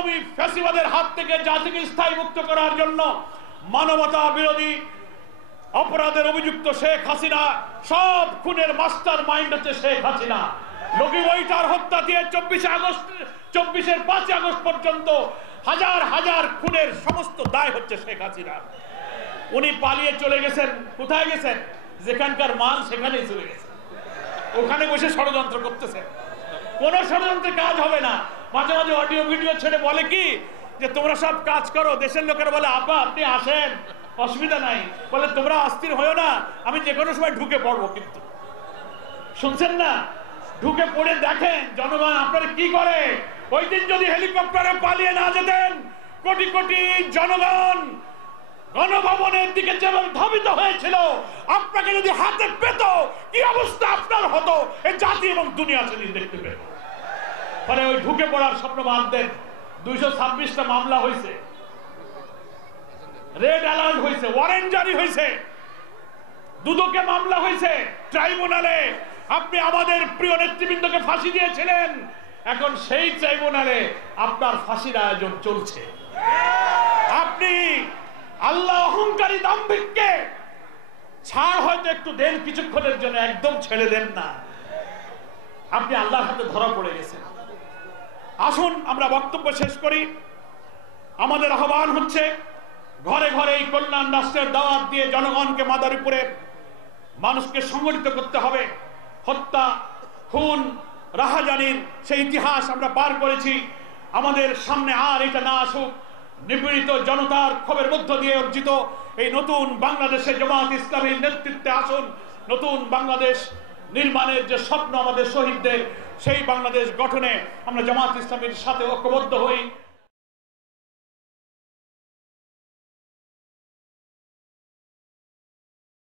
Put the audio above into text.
আওয়ামী ফ্যাসিবাদের হাত থেকে জাতিকে স্থায়ী মুক্ত করার জন্য মানবতা বিরোধী অপরাধের অভিযুক্ত শেখ হাসিনা, সব খুনের মাস্টার মাইন্ড হচ্ছে শেখ হাসিনা। লগি ওয়াইটার হত্যা দিয়ে 24-এর 5 আগস্ট পর্যন্ত হাজার হাজার খুনের সমস্ত দায় হচ্ছে শেখ হাসিনা। উনি পালিয়ে চলে গেছেন, কোথায় গেছেন? যেখানকার মাল সেখানেই চলে গেছে, ওখানে বসে ষড়যন্ত্র করতেছেন। কোন ষড়যন্ত্রের কাজ হবে না। মাঝে মাঝে অডিও ভিডিও ছেড়ে বলে কি যে তোমরা সব কাজ করো, দেশের লোকেরা বলে আপা আপনি আসেন, অসুবিধা নাই, বলে তোমরা অস্থির হয়েও না, আমি যে কোনো সময় ঢুকে পড়বো। কিন্তু শুনছেন না? ঢুকে পড়ে দেখেন জনগণ আপনারা কি করে। ওই দিন যদি হেলিকপ্টারে পালিয়ে না যেতেন, কোটি কোটি জনগণ গণভবনের দিকে যেমন ধাবিত হয়েছিল, আপনাকে যদি হাতে পেত কি অবস্থা আপনার হতো, এই জাতি এবং দুনিয়া সেদিন দেখতে পেত। ফলে ওই ঢুকে পড়ার স্বপ্ন বাদ দেন। 226টা মামলা হয়েছে, রেড অ্যালার্ট হয়েছে, ওয়ারেন্ট জারি হয়েছে, দুদকে মামলা হয়েছে, ট্রাইব্যুনালে আপনি আমাদের প্রিয় নেতৃবৃন্দকে ফাঁসি দিয়েছিলেন, এখন সেই ট্রাইব্যুনালে আপনার ফাঁসির আয়োজন চলছে। আপনি আল্লাহ অহংকারী দাম্ভিককে ছাড় হয়তো একটু দেন কিছুক্ষণের জন্য, একদম ছেড়ে দেন না। আপনি আল্লাহর হাতে ধরা পড়ে গেছেন। আসুন আমরা বক্তব্য শেষ করি। আমাদের আহ্বান হচ্ছে ঘরে ঘরে এই কল্যাণ রাষ্ট্রের দাওয়াত দিয়ে জনগণকে মাদারীপুরে মানুষকে সংগঠিত করতে হবে। হত্যা, খুন, রাহাজানির সেই ইতিহাস আমরা পার করেছি, আমাদের সামনে আর এটা না আসুক। নিপীড়িত জনতার ক্ষোভের মধ্য দিয়ে অর্জিত এই নতুন বাংলাদেশে জামাত ইসলামীর নেতৃত্বে আসুন। নতুন বাংলাদেশ নির্মাণের যে স্বপ্ন আমাদের শহীদদের, সেই বাংলাদেশ গঠনে আমরা জামাত ইসলামীর সাথে ঐক্যবদ্ধ হই।